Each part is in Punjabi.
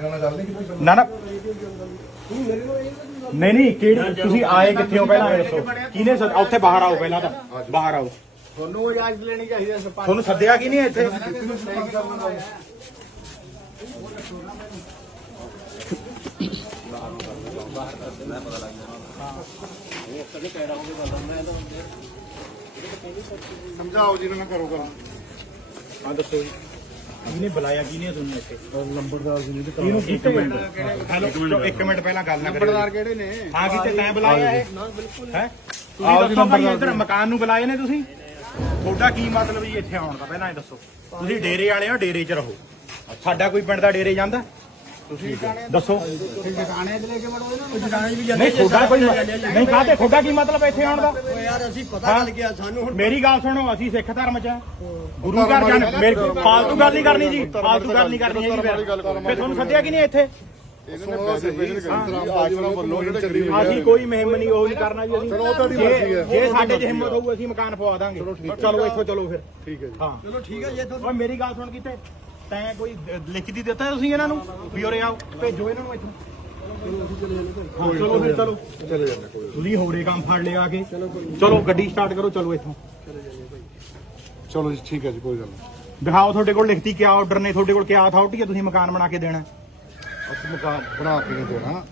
ਇਹਨਾਂ ਨਾਲ ਗੱਲ ਨਹੀਂ ਕੀਤੀ ਨਾ ਨਾ। ਨਹੀਂ ਨਹੀਂ ਕਿਹੜੀ ਤੁਸੀਂ ਆਏ ਕਿੱਥੇ ਹੋ ਪਹਿਲਾਂ? ਇਹ ਦੱਸੋ। ਕਿਹਨੇ ਸੱਦ- ਉੱਥੇ ਬਾਹਰ ਆਓ ਪਹਿਲਾਂ ਤਾਂ। ਬਾਹਰ ਆਓ। ਤੁਹਾਨੂੰ ਇਜਾਜ਼ਤ ਲੈਣੀ ਚਾਹੀਦੀ ਹੈ ਸਰਪੰਚ। ਤੁਹਾਨੂੰ ਸੱਦਿਆ ਕੀ ਨਹੀਂ ਇੱਥੇ? ਸਮਝਾਓ ਜੀ ਨਾ ਕਰੋ ਕਰ ਹਾਂ ਦੱਸੋ ਜੀ। ਕਿਹਨੇ ਬੁਲਾਇਆ ਕਿਹਨੇ ਤੁਹਾਨੂੰ ਇੱਥੇ? ਲੰਬੜਦਾਰ ਜੀ ਨੇ ਤੇ ਇਹਨੂੰ ਇੱਕ ਮਿੰਟ। ਹੈਲੋ ਇੱਕ ਮਿੰਟ ਪਹਿਲਾਂ ਗੱਲ ਨਾ ਕਰਿਓ। ਨੰਬਰਦਾਰ ਕਿਹੜੇ ਨੇ? ਹਾਂ ਕਿਤੇ ਤੈਂ ਬੁਲਾਇਆ ਇਹ? ਨਾ ਬਿਲਕੁਲ। ਹੈ? ਤੁਸੀਂ ਦੱਸੋ ਭਾਈ ਇੱਧਰ ਮਕਾਨ ਨੂੰ ਬੁਲਾਏ ਨੇ ਤੁਸੀਂ? ਤੁਹਾਡਾ ਕੀ ਮਤਲਬ ਜੀ ਇੱਥੇ ਆਉਣ ਦਾ? ਪਹਿਲਾਂ ਇਹ ਦੱਸੋ। ਤੁਸੀਂ ਡੇਰੇ ਵਾਲੇ ਹੋ ਡੇਰੇ 'ਚ ਰਹੋ। ਸਾਡਾ ਕੋਈ ਪਿੰਡ ਦਾ ਡੇਰੇ ਜਾਂਦਾ? ਤੁਸੀਂ ਦੱਸੋ। ਟਿਕਾਣੇ ਤੇ ਲੈ ਕੇ ਵੜੋ ਇਹਨਾਂ ਨੂੰ? ਟਿਕਾਣੇ ਵੀ ਨਹੀਂ ਤੁਹਾਡਾ ਕੋਈ ਨਹੀਂ ਕਾਹਤੇ? ਤੁਹਾਡਾ ਕੀ ਮਤਲਬ ਇੱਥੇ ਆਉਣ ਦਾ? ਯਾਰ ਅਸੀਂ ਪਤਾ ਲੱਗ ਗਿਆ ਸਾਨੂੰ ਹੁਣ ਮੇਰੀ ਗੱਲ ਸੁਣੋ ਅਸੀਂ ਸਿੱਖ ਧਰਮ 'ਚ ਆ। ਗੁਰੂ ਘਰ ਜਾਣ ਮੇਰੀ ਫਾਲਤੂ ਗੱਲ ਨਹੀਂ ਕਰਨੀ ਜੀ। ਫਾਲਤੂ ਗੱਲ ਨਹੀਂ ਕਰਨੀ ਹੈਗੀ ਫਿਰ। ਤੁਹਾਨੂੰ ਸੱਦਿਆ ਕਿ ਨਹੀਂ ਇੱਥੇ? ਅਸੀਂ ਕੋਈ ਮੁਹਿੰਮ ਨਹੀਂ ਉਹ ਨਹੀਂ ਕਰਨਾ ਜੀ ਅਸੀਂ। ਚਲੋ ਤੁਹਾਡੀ ਜੇ- ਮਰਜ਼ੀ ਹੈ। ਜੇ ਸਾਡੇ 'ਚ ਹਿੰਮਤ ਹੋਊ ਅਸੀਂ ਮਕਾਨ ਪਵਾ ਦਾਂਗੇ। ਚਲੋ ਇੱਥੋਂ ਚਲੋ ਫਿਰ। ਠੀਕ ਹੈ ਜੀ। ਹਾਂ। ਚਲੋ ਠੀਕ ਹੈ ਜੇ ਤੁਹਾਨੂੰ ਓਏ ਮੇਰੀ ਗੱਲ ਸੁਣ ਕਿਤੇ। ਤੈਂ ਕੋਈ ਲਿਖਤੀ ਦਿੱਤਾ ਤੁਸੀਂ ਇਹਨਾਂ ਨੂੰ? ਵੀ ਉਰੇ ਆਓ ਭੇਜੋ ਇਹਨਾਂ ਨੂੰ ਇੱਥੋਂ। ਹਾਂ ਚਲੋ ਫਿਰ ਚਲੋ। ਚਲੇ ਜਾਂਦੇ ਕੋਈ ਤੁਸੀਂ ਹੋਰੇ ਕੰਮ ਫੜ ਲਿਆ ਕੇ। ਚਲੋ ਗੱਡੀ ਸਟਾਰਟ ਕਰੋ ਚਲੋ ਇੱਥੋਂ। ਚਲੋ ਜੀ ਠੀਕ ਹੈ ਜੀ ਕੋਈ ਗੱਲ ਨਹੀਂ। ਦਿਖਾਓ ਤੁਹਾਡੇ ਕੋਲ ਲਿਖਤੀ ਕਿਆ ਆਰਡਰ ਨੇ ਤੁਹਾਡੇ ਕੋਲ ਕਿਆ ਅਥਾਰਟੀ ਹੈ ਤੁਸੀਂ ਮਕਾਨ ਬਣਾ ਕੇ ਦੇਣਾ ਅਸੀਂ ਮਕਾਨ ਬਣਾ ਕੇ ਨਹੀਂ ਦੇਣਾ।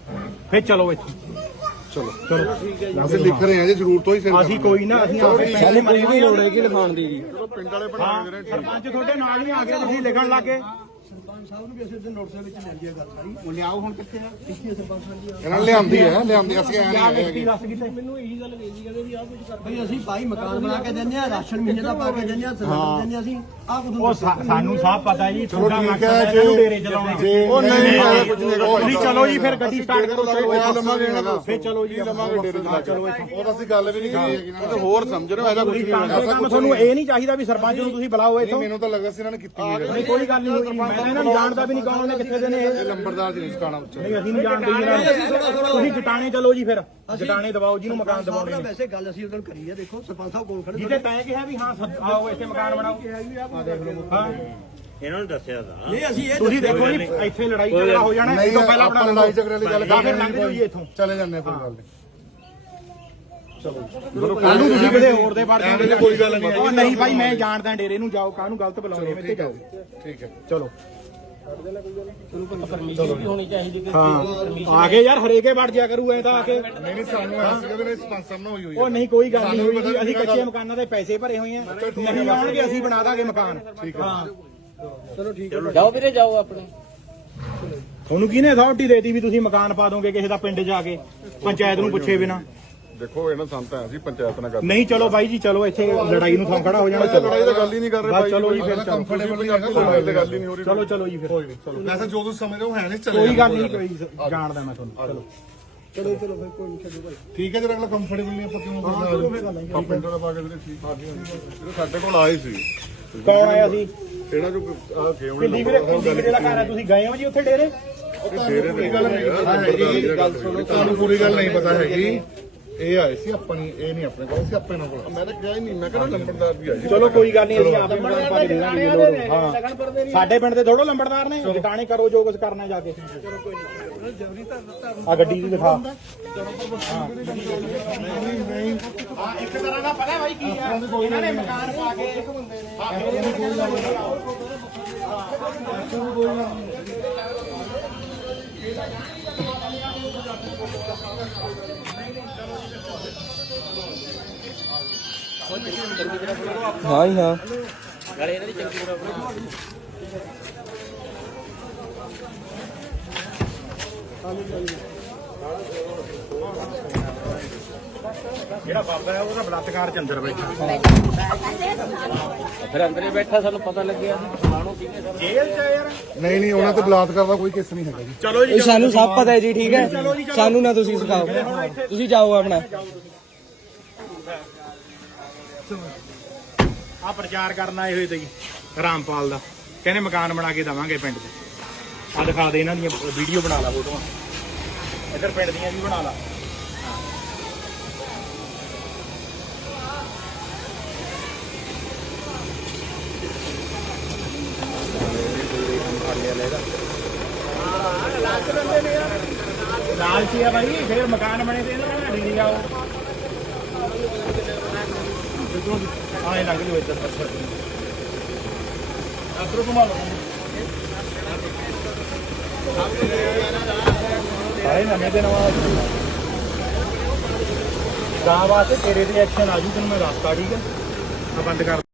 ਫਿਰ ਚਲੋ ਇੱਥੋਂ। ਚਲੋ ਚਲੋ। ਅਸੀਂ ਲਿਖ ਰਹੇ ਹਾਂ ਜੀ ਜ਼ਰੂਰ ਤੋਂ ਹੀ ਫਿਰ ਅਸੀਂ ਕੋਈ ਨਾ ਅਸੀਂ ਆਪੇ ਪਹਿਲੇ ਮਰੇ ਹੋਏ ਲੋੜ ਹੈਗੀ ਲਿਖਾਉਣ ਦੀ ਜੀ। ਪਿੰਡ ਵਾਲੇ ਬਣਾ ਹਾਂ ਸਰਪੰਚ ਤੁਹਾਡੇ ਨਾਲ ਹੀ ਆ ਗਏ ਤੁਸੀਂ ਲਿਖਣ ਲੱਗੇ ਸਰਪੰਚ ਸਾਹਿਬ ਨੂੰ ਵੀ ਅਸੀਂ ਉਹਦੇ ਨੋਟਸ ਦੇ ਵਿੱਚ ਲੈ ਲਿਆ ਗੱਲ ਸਾਰੀ। ਉਹ ਲਿਆਓ ਹੁਣ ਕਿੱਥੇ ਆ? ਕਿੱਥੇ ਸਰਪੰਚ ਸਾਹਿਬ ਜੀ। ਇਹਨਾਂ ਨੇ ਲਿਆਂਦੀ ਹੈ ਲਿਆਂਦੀ ਅਸੀਂ ਐ ਕਿਆ ਨਹੀਂ ਲਿਖਤੀ ਹੈਗੇ ਦੱਸ ਕਿਤੇ ਮੈਨੂੰ ਇਹੀ ਗੱਲ ਕਹਿੰਦੀ ਕਹਿੰਦੇ ਵੀ ਆਹ ਕੁਝ ਕਰ ਬਈ ਅਸੀਂ ਭਾਈ ਮਕਾਨ ਬਣਾ ਕੇ ਦਿੰਦੇ ਆ ਰਾਸ਼ਨ ਮਹੀਨੇ ਦਾ ਪਾ ਕੇ ਦਿੰਦੇ ਆ ਸਿਲੰਡਰ ਦਿੰਦੇ ਆ ਅਸੀਂ ਆਹ ਕੁਝ ਉਹ ਸਾ- ਸਾਨੂੰ ਸਭ ਪਤਾ ਜੀ ਚਲੋ ਤੁਹਾਡਾ ਠੀਕ ਹੈ ਮਕਸਦ ਜੇ ਇਹਨੂੰ ਡੇਰੇ ਚਲਾਉਣਾ। ਜੇ ਉਹ ਨਹੀਂ ਨਹੀਂ ਕੁਝ ਨਹੀਂ ਹੈਗਾ। ਤੁਸੀਂ ਚਲੋ ਜੀ ਫਿਰ ਗੱਡੀ ਸਟਾਰਟ ਕਰੋ ਚਲੋ ਕਿਆ ਲਵਾਂਗੇ ਇਹਨਾਂ ਤੋਂ ਫਿਰ ਚਲੋ ਜੀ ਲਵਾਂਗੇ ਡੇਰੇ ਚ ਚਲੋ ਉਹ ਅਸੀਂ ਗੱਲ ਵੀ ਨਹੀਂ ਕੀਤੀ ਹੈਗੀ ਨਾ। ਤੇ ਹੋਰ ਸਮਝ ਰਹੇ ਐਸਾ ਕੁਝ ਨਹੀਂ ਤੁਹਾਨੂੰ ਇਹ ਨਹੀਂ ਚਾਹੀਦਾ ਵੀ ਸਰਪੰਚ ਨੂੰ ਤੁਸੀਂ ਬੁਲਾਓ ਇੱਥੋਂ। ਮੈਨੂੰ ਤਾਂ ਲੱਗਾ ਸੀ ਇਹਨਾਂ ਨੇ ਕੀਤੀ ਨਹੀਂ ਕੋਈ ਗੱਲ ਨਹੀਂ ਹੋਈ ਮੈਂ ਤਾਂ ਇਹਨਾਂ ਨੂੰ ਜਾਣਦਾ ਵੀ ਨਹੀਂ ਕੌਣ ਨੇ ਕਿੱਥੇ ਦੇ ਨੇ ਇਹ। ਇਹ ਲੰਬੜਦਾਰ ਜੀ ਨਹੀਂ ਸਿਖਾਣਾ ਉੱਚਾ ਨਹੀਂ ਅਸੀਂ ਨਹੀਂ ਜਾਣਦੇ ਜੀ ਇਹਨਾਂ ਨੂੰ। ਤੁਸੀਂ ਜਟਾਣੇ ਚਲੋ ਜੀ ਫਿਰ। ਜਟਾਣੇ ਦਬਾਓ ਜਿਹਨੂੰ ਮਕਾਨ ਦਬਾਉਣੇ ਨੇ ਵੈਸੇ ਗੱਲ ਅਸੀਂ ਉਦੋਂ ਕਰੀ ਹੈ ਦੇਖੋ ਸਰਪੰਚ ਸਾਹਿਬ ਕੋਲ ਖੜੇ ਜਿਹਦੇ ਤੈਂ ਕਿਹਾ ਵੀ ਹਾਂ ਆਓ ਇੱਥੇ ਮਕਾਨ ਬਣਾਓ। ਹਾਂ। ਇਹਨਾਂ ਨੂੰ ਦੱਸਿਆ ਤਾਂ। ਨਹੀਂ ਅਸੀਂ ਇਹ ਤੁਸੀਂ ਦੇਖੋ ਜੀ ਇੱਥੇ ਲੜਾਈ ਝਗੜਾ ਹੋ ਜਾਣਾ ਇਸ ਤੋਂ ਪਹਿਲਾਂ ਆਪਾਂ ਆਪਣਾ ਲੜਾਈ ਝਗੜੇ ਦੀ ਗੱਲ ਜਾਂ ਕਰ ਫਿਰ ਲੰਘ ਜਾਓ ਜੀ ਇੱਥੋਂ। ਚਲੇ ਜਾਂਦੇ ਆ, ਕੋਈ ਗੱਲ ਨਹੀਂ। ਕੱਲ ਨੂੰ ਤੁਸੀਂ ਕਿਤੇ ਹੋਰ ਦੇ ਵੜ ਜਾਓਗੇ ਕੋਈ ਗੱਲ ਨਹੀਂ ਉਹ ਨਹੀਂ ਭਾਈ ਮੈਂ ਜਾਣਦਾ ਡੇਰੇ ਨੂੰ ਜਾਓ ਕਾਹਨੂੰ ਗਲਤ ਬੁਲਾਉਂਦੇ ਮੇਰੇ ਤੇ ਜਾਓ। ਠੀਕ ਹੈ। ਚਲੋ। ਹਾਂ। ਆ ਗਏ ਯਾਰ ਹਰੇਕੇ ਵੜ ਜਾ ਕਰੂ ਐ ਤਾਂ ਆ ਕੇ। ਨਹੀਂ ਨਹੀਂ ਸਾਨੂੰ ਐਸੀ ਕਹਿੰਦੇ ਨੇ ਸਰਪੰਚ ਸਾਹਿਬ ਨਾਲ ਹੋਈ ਹੋਈ ਉਹ ਨਹੀਂ ਕੋਈ ਗੱਲ ਨਹੀਂ ਹੋਈ ਜੀ ਅਸੀਂ ਕੱਚੇ ਮਕਾਨਾਂ ਦੇ ਪੈਸੇ ਭਰੇ ਹੋਏ ਆ। ਨਹੀਂ ਆਉਣਗੇ ਅਸੀਂ ਬਣਾ ਦਾਂਗੇ ਮਕਾਨ। ਹਾਂ। ਜਾਓ ਵੀਰੇ ਜਾਓ ਆਪਣੇ। ਤੁਹਾਨੂੰ ਕਿਹਨੇ ਅਥਾਰਟੀ ਦੇਤੀ ਵੀ ਤੁਸੀਂ ਮਕਾਨ ਪਾ ਦੋਗੇ ਕਿਸੇ ਦਾ ਪਿੰਡ ਜਾ ਕੇ? ਪੰਚਾਇਤ ਨੂੰ ਪੁੱਛੇ ਬਿਨਾ। ਦੇਖੋ ਇਹਨਾਂ ਸੰਤ ਹੈ ਅਸੀਂ ਪੰਚਾਇਤ ਨਾਲ ਗੱਲ ਨਹੀਂ ਚਲੋ ਬਾਈ ਜੀ ਚਲੋ ਇੱਥੇ ਲੜਾਈ ਨੂੰ ਥਾਂ ਖੜਾ ਹੋ ਜਾਣਾ। ਚਲੋ ਲੜਾਈ ਦਾ ਗੱਲ ਹੀ ਨਹੀਂ ਕਰ ਰਹੇ ਬਸ ਭਾਈ ਚਲੋ ਜੀ, ਫਿਰ ਚਲੋ। ਕੰਫਰਟੇਬਲ ਨਹੀਂ ਹੈਗਾ ਕੋਈ ਗੱਲ ਹੀ ਨਹੀਂ ਹੋ ਰਹੀ ਚਲੋ ਚਲੋ ਜੀ ਫਿਰ। ਵੈਸੇ ਜੋ ਤੁਸੀਂ ਸਮਝ ਰਹੇ ਹੋ ਹੈ ਨਹੀਂ ਚਲੇ ਕੋਈ ਗੱਲ ਨਹੀਂ ਕੋਈ ਜਾਣਦਾ ਮੈਂ ਤੁਹਾਨੂੰ। ਚਲੋ। ਚਲੋ ਚਲੋ ਫਿਰ ਕੋਈ ਨਹੀਂ ਛੱਡੋ ਭਾਈ। ਠੀਕ ਹੈ ਜਰਾ ਅਗਲਾ ਕੰਫਰਟੇਬਲ ਨਹੀਂ ਆਪਾਂ ਕਿਉਂ ਕਰਨਾ ਹਾਂ। ਪਿੰਡ ਵਾਲਾ ਪਾ ਕੇ ਦੇ ਠੀਕ ਜਿਹੜੇ ਸਾਡੇ ਕੋਲ ਆਏ ਸੀ। ਕੌਣ ਆਇਆ ਸੀ? ਇਹਨਾਂ ਜੋ ਆ ਗਏ ਉਹਨੇ ਕਿੰਨੀ ਵੀਰੇ ਕਿੰਨੀ ਵੀਰੇ ਦਾ ਘਰ ਹੈ ਤੁਸੀਂ ਗਏ ਹੋ ਜੀ ਉੱਥੇ ਡੇਰੇ? ਤੇਰੇ ਦੀ ਗੱਲ ਨਹੀਂ ਪਤਾ ਹੈਗੀ। ਗੱਲ ਸੁਣੋ ਤੁਹਾਨੂੰ ਪੂਰੀ ਗੱਲ ਨਹੀਂ ਪਤਾ ਹੈਗੀ। ਇਹ ਆਏ ਸੀ ਆਪਾਂ ਨਹੀਂ ਇਹ ਨਹੀਂ ਆਪਣੇ ਕੋਲ ਸੀ ਆਪਣੇ ਨਾਲ ਕੋਲ ਮੈਂ ਤਾਂ ਕਿਹਾ ਹੀ ਨਹੀਂ ਮੈਂ ਕਿਹੜਾ ਲੰਬੜਦਾਰ ਵੀ ਆਏ। ਚਲੋ ਕੋਈ ਗੱਲ ਨਹੀਂ ਅਸੀਂ ਆਪੇ ਮਕਾਨ ਪਾ ਕੇ ਦੇ ਦਾਂਗੇ ਜੇ ਲੋੜ ਹੋਈ। ਹਾਂ। ਸਾਡੇ ਪਿੰਡ ਦੇ ਥੋੜੋ ਲੰਬੜਦਾਰ ਨੇ ਜਟਾਣੇ ਕਰੋ ਜੋ ਕੁਝ ਕਰਨਾ ਜਾ ਕੇ। ਆ ਗੱਡੀ ਦੀ ਦਿਖਾ। ਹਾਂ। ਇੱਕ ਤਰ੍ਹਾਂ ਦਾ ਪਤਾ ਭਾਈ ਕੀ ਆ। ਇਹਨਾਂ ਨੇ ਮਕਾਨ ਪਾ ਕੇ ਹਾਂ ਹੀ ਹਾਂ। ਜਿਹੜਾ ਬਾਬਾ ਹੈ ਉਹਦਾ ਬਲਾਤਕਾਰ ਚ ਅੰਦਰ ਬੈਠਾ। ਫਿਰ ਅੰਦਰ ਹੀ ਬੈਠਾ ਸਾਨੂੰ ਪਤਾ ਲੱਗਿਆ। ਫਲਾਣੋ ਕਿਹਨੇ ਸਰ ਜੇਲ੍ਹ ਚ ਆ ਯਾਰ। ਨਹੀਂ ਨਹੀਂ ਉਹਨਾਂ ਤੇ ਬਲਾਤਕਾਰ ਦਾ ਕੋਈ ਕੇਸ ਨਹੀਂ ਹੈਗਾ ਜੀ। ਚਲੋ ਜੀ ਸਾਨੂੰ ਸਭ ਪਤਾ ਹੈ ਜੀ ਠੀਕ ਹੈ? ਸਾਨੂੰ ਨਾ ਤੁਸੀਂ ਸਿਖਾਓ। ਤੁਸੀਂ ਜਾਓ ਆਪਣਾ। ਆ ਪ੍ਰਚਾਰ ਕਰਨ ਆਏ ਹੋਏ ਤੇ ਜੀ, ਰਾਮਪਾਲ ਦਾ। ਕਹਿੰਦੇ ਮਕਾਨ ਬਣਾ ਕੇ ਦਵਾਂਗੇ ਪਿੰਡ 'ਚ ਆ ਦਿਖਾ ਦੇ ਇਹਨਾਂ ਦੀਆਂ ਵੀਡੀਓ ਬਣਾ ਲਾ ਫੋਟੋਆਂ ਇੱਧਰ ਪਿੰਡ ਦੀਆਂ ਵੀ ਬਣਾ ਲਾ। ਲਾਲਚੀ ਆ ਬਾਈ, ਫੇਰ ਮਕਾਨ ਬਣੇ ਤੇ ਇਹਨਾਂ ਨਾਲ ਡੇਰੀ ਆਓ ਆਏ ਲੰਘ ਜਾਓ ਇੱਧਰ ਪੱਥਰ ਅਸਰ ਘੁਮਾ ਲਓ ਸਾਰੇ ਨਵੇਂ ਦੇ ਨਵਾਂ ਗਾਂ ਵਾਸਤੇ ਤੇਰੇ ਦੀ ਐਕਸ਼ਨ ਆ ਜੂ ਤੈਨੂੰ ਮੈਂ ਰਸਤਾ ਠੀਕ ਹੈ ਆ ਬੰਦ ਕਰ